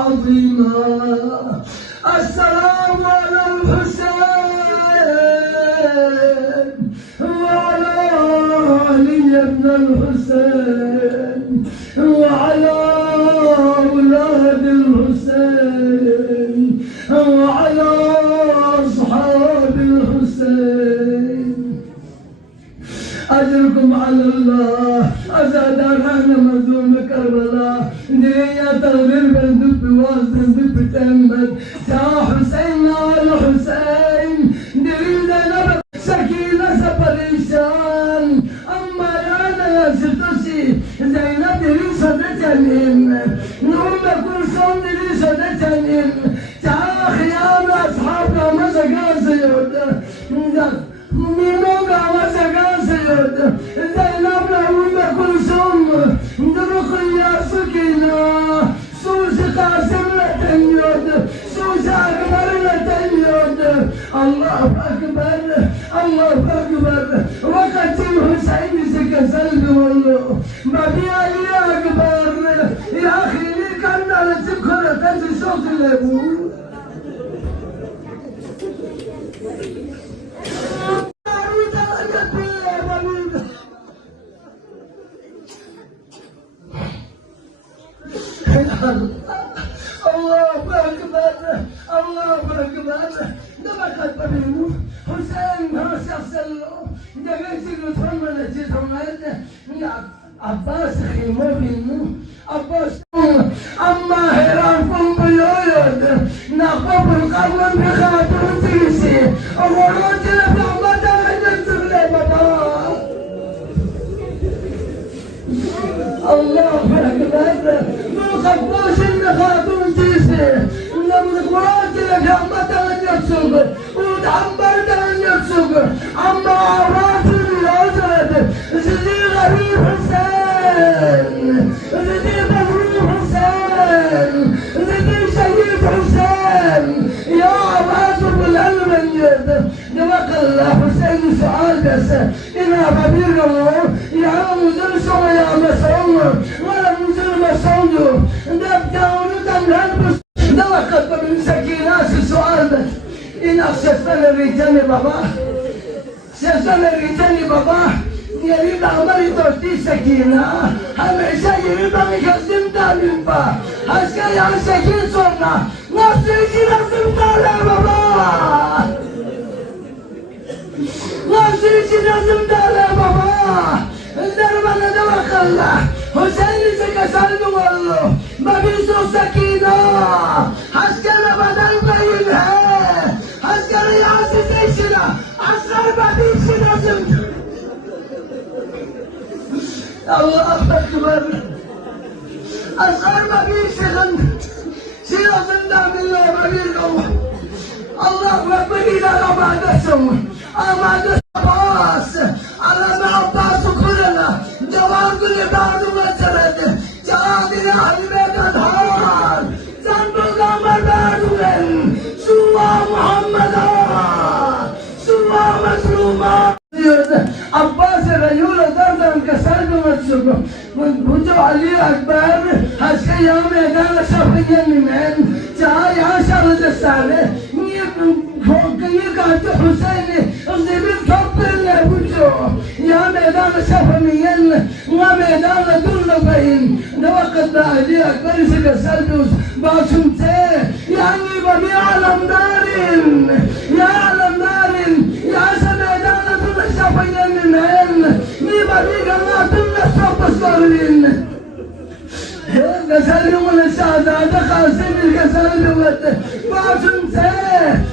عظيما. السلام على الحسين وعلى علي بن الحسين وعلى أولاد الحسين وعلى أصحاب الحسين. أجركم على الله. أزادنا مظلوم كربلاء نية تغير بندب وازن دب تأمد يا حسين على حسين دليل نبت سكينة سبريشان أما أنا يا ستوسي زينب دليل صدتنين نوم كرسون دليل صدتنين تعا خيام أصحابنا مسكاسيود ميموكا مسكاسيود زينب لهم كرسون درقيا سكينة سوسي قاسم لتنيود سوسي أكبر لتنيود. الله أكبر الله أكبر. وقت الحسين سكسل والله بابي علي أكبر يا أخي لي كان على سكر تنسي صوت الأبو. الله أكبر الله أكبر. دمقت بنينو حسين ما سيصلوا دقيت يتهم نجيتهم يا عباس خيمو بينو عباس أما هيرانكم بيويود نقب القرن بخاطر تيسي وروج لفعمة عجلت بلي بابا. الله أكبر. خبوش النخاتون تيسي نبض واجلك عما تغنيت سوقر ودعمبر تغنيت سوقر عما عرات الأزرد زدي غريب حسين زدي مغروب حسين زدي شهيد حسين يا عرات بالعلم الجد. جواك الله حسين سؤال بس إنا فبيرنا يا مزلسوا يا مسعود ولا مزل مسعود نبدأ نلبس. دلقت من سكينات السؤال بس إن أخشفتنا الرجال بابا شفتنا الرجال بابا يريد عمري توتي سكينة هميشة يريد أن يخزم تالنبا هسكا يا سكين صرنا نفسي نخزم تالي بابا نفسي نخزم تالي بابا. الدربنا دوق الله حسين سكسل والله ما بيسو سكينة حسكنا بدل بينها حسكنا يا عزيزيشنا عسر بديشنا زمت. الله أكبر. أسر بديشنا سيرا زمنا بالله بدينه. الله أكبر إلى أبعد السماء أبعد السماس على ما عباس كلنا جواب كل بعض وزرد جوابنا على بيت الحرار زنب القمر بادوين سوى محمد سوى مسلوما. عباس رجل دردا كسرد ومسلوما بجو علي أكبر هسكي يوم يدان شفقين من جاي عشر دستانه يقعد حسين الزبيب كبر له وجهه يا ميدان شفمين وميدان دلبين نوقت علي أكبر سكسلدوس باشمته يعني ببي عالم دارين يا عالم دارين يا سميدان دل شفين من مي ببي قلنا دل شفصارين كسر من الشهداء قاسم الكسر دوت باشمته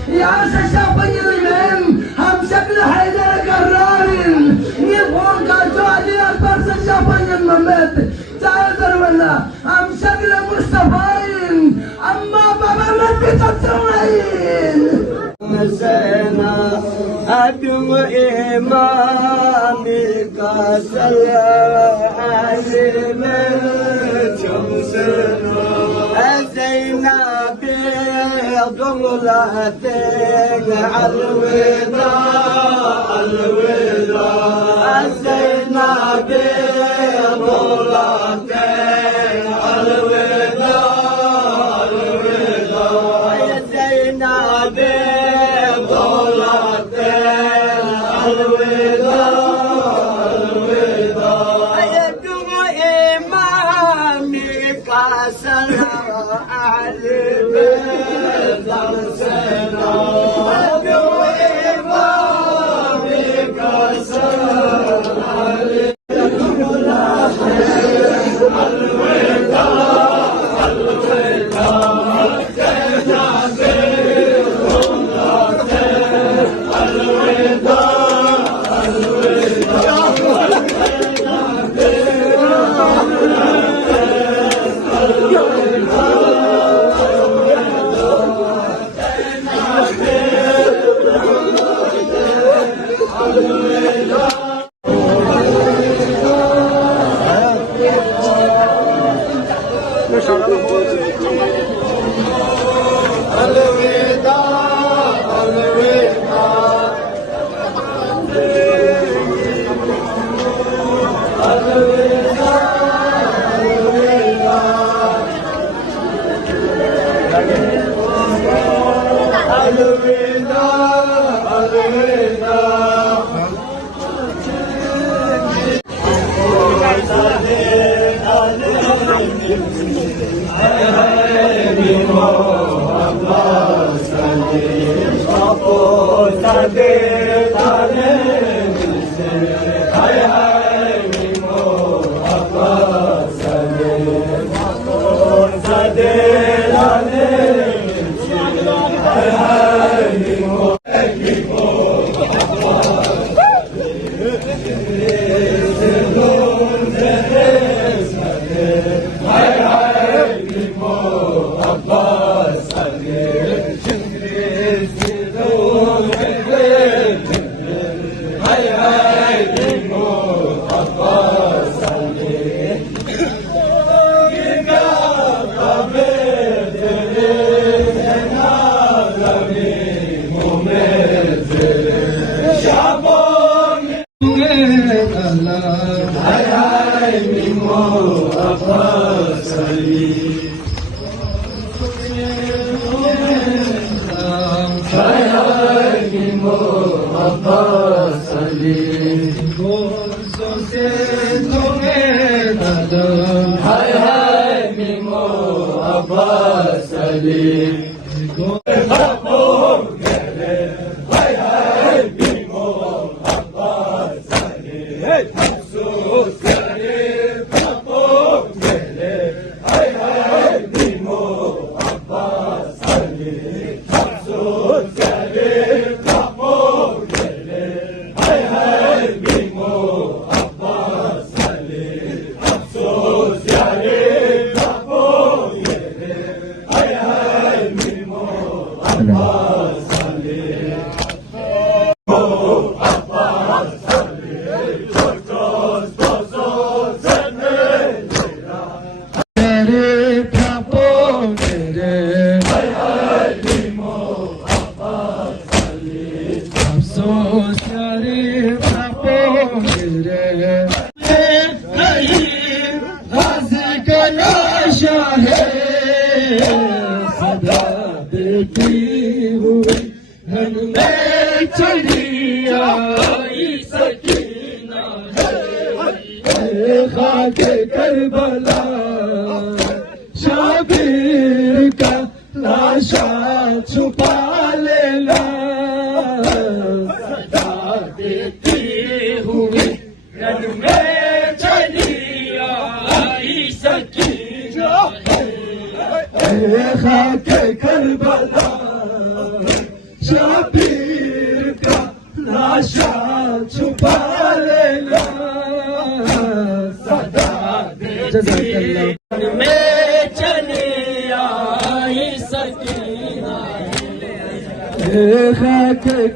يا شفين من هم شكل حيدر قرارين يبغون كاتو علي أكبر شفين الممت تعذر ولا هم شكل مصطفين أما بابا ما بتتصورين. مسينا أدم إمامي كسر عزيمة شمسنا أزينا بضلتين على الوداع أزينا بضلتين على الوداع سلام أهل بيت سلام وإمامك سلام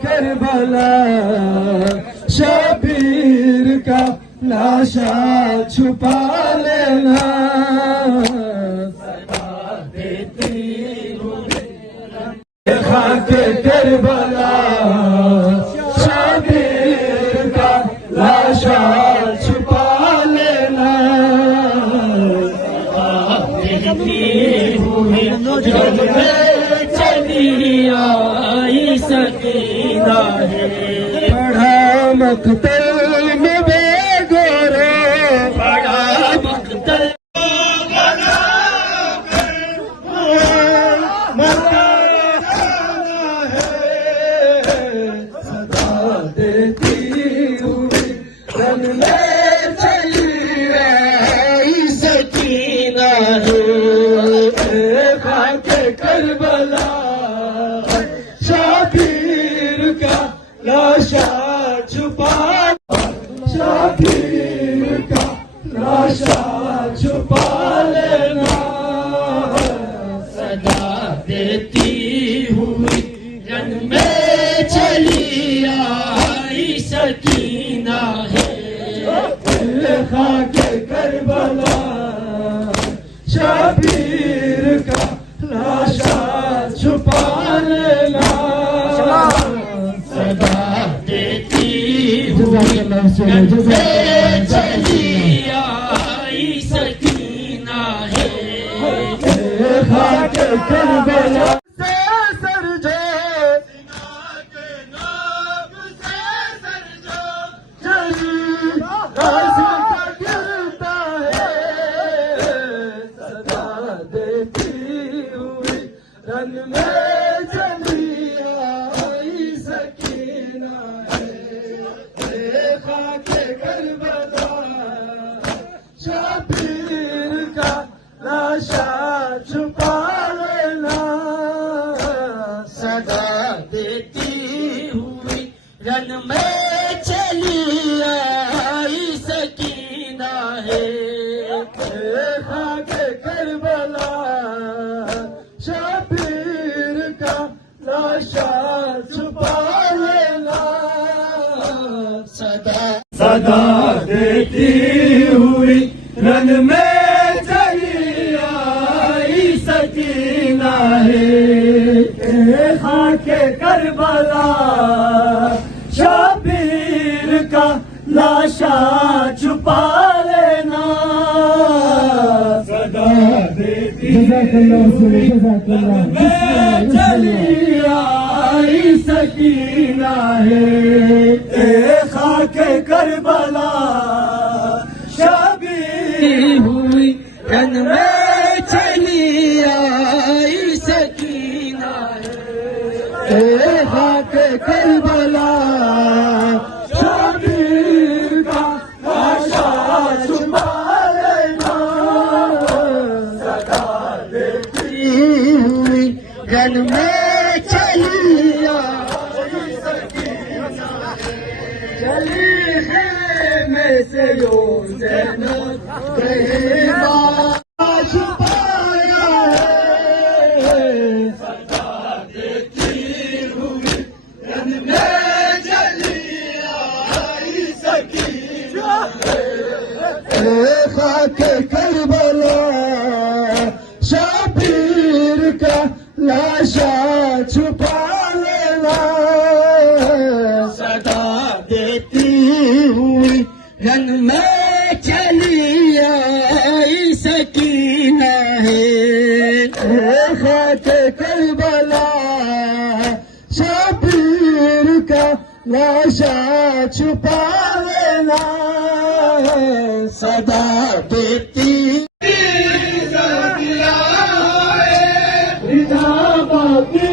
کربلا شبیر کا لاشا چھپا لینا خاک کربلا شبیر کا لاشا چھپا لینا چلی آئی سکینہ ہے پڑھا مقتل میں بے گورے پڑھا مقتل کربلا شبیر کا لاشا چھپا شبیر کا لاشا چھپا لینا صدا دیتی ہوئی رن میں چلی آئی سکینہ ہے خاک کربلا شبیر کا لاشا چھپا لینا صدا دیتی ہوئی رن میں چلی آئی سکینہ ہے خاک کربلا رن میں چلی آئی سکینہ ہے خاک کربلا شبیر کا لاشا چھپا لینا صدا دیتی ہوئی رن میں چلی آئی سکینہ ہے خاک کربلا شبیر کا لاشا چھپا لینا صدا دیتی ہوئی رن میں چلی آئی سکینہ ہے خاک کربلا شبیر کا لاشا چھپا لینا صدا دیتی چلی آئی سکینہ ہے خاک کربلا شبیر ہوئی رن میں چلی آئی سکینہ ہے خاک کربلا شبیر کا لاشا چھپا لینا صدا دیتی ہوئی رن میں چلی آئی چلی ہے میں سے یوں زینب غیبا چھپایا ہے صدا دیتی ہوئی رن میں چلی آئی سکینہ ہے خاک کربلا شبیر کا لاشا چھپا لینا صدا دیتی ہوئی رن میں چلی آئی سکینہ ہے خاک کربلا شبیر کا لاشا چھپا لینا صدا دیتی رضا باقی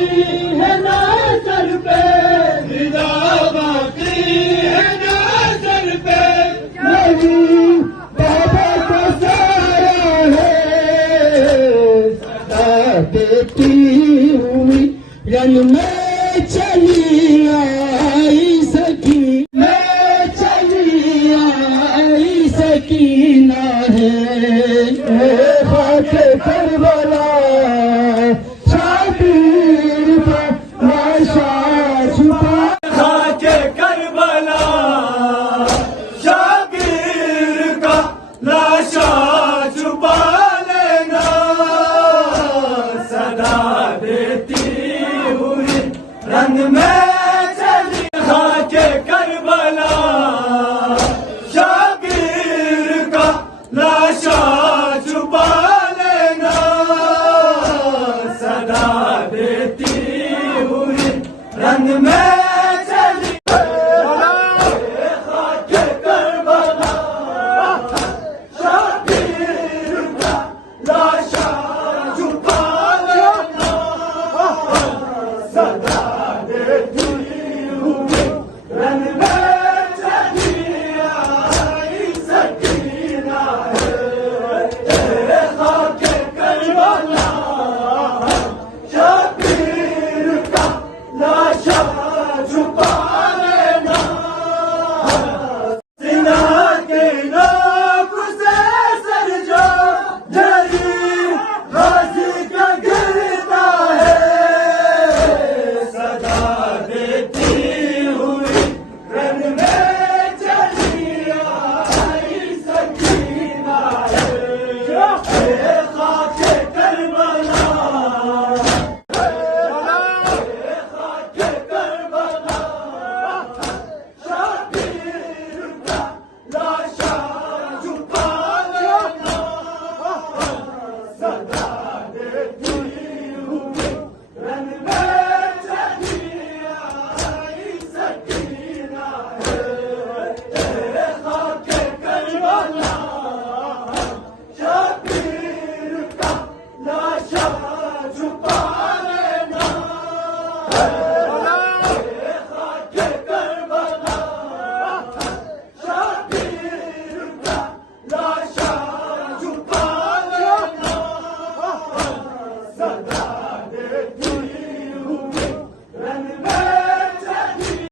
ہے نظر پہ رضا باقی ہے نظر پہ نہیں بابا کا سایہ ہے صدا دیتی ہوئی رن میں چلی آئی سکینہ سکینہ ہے خاک کربلا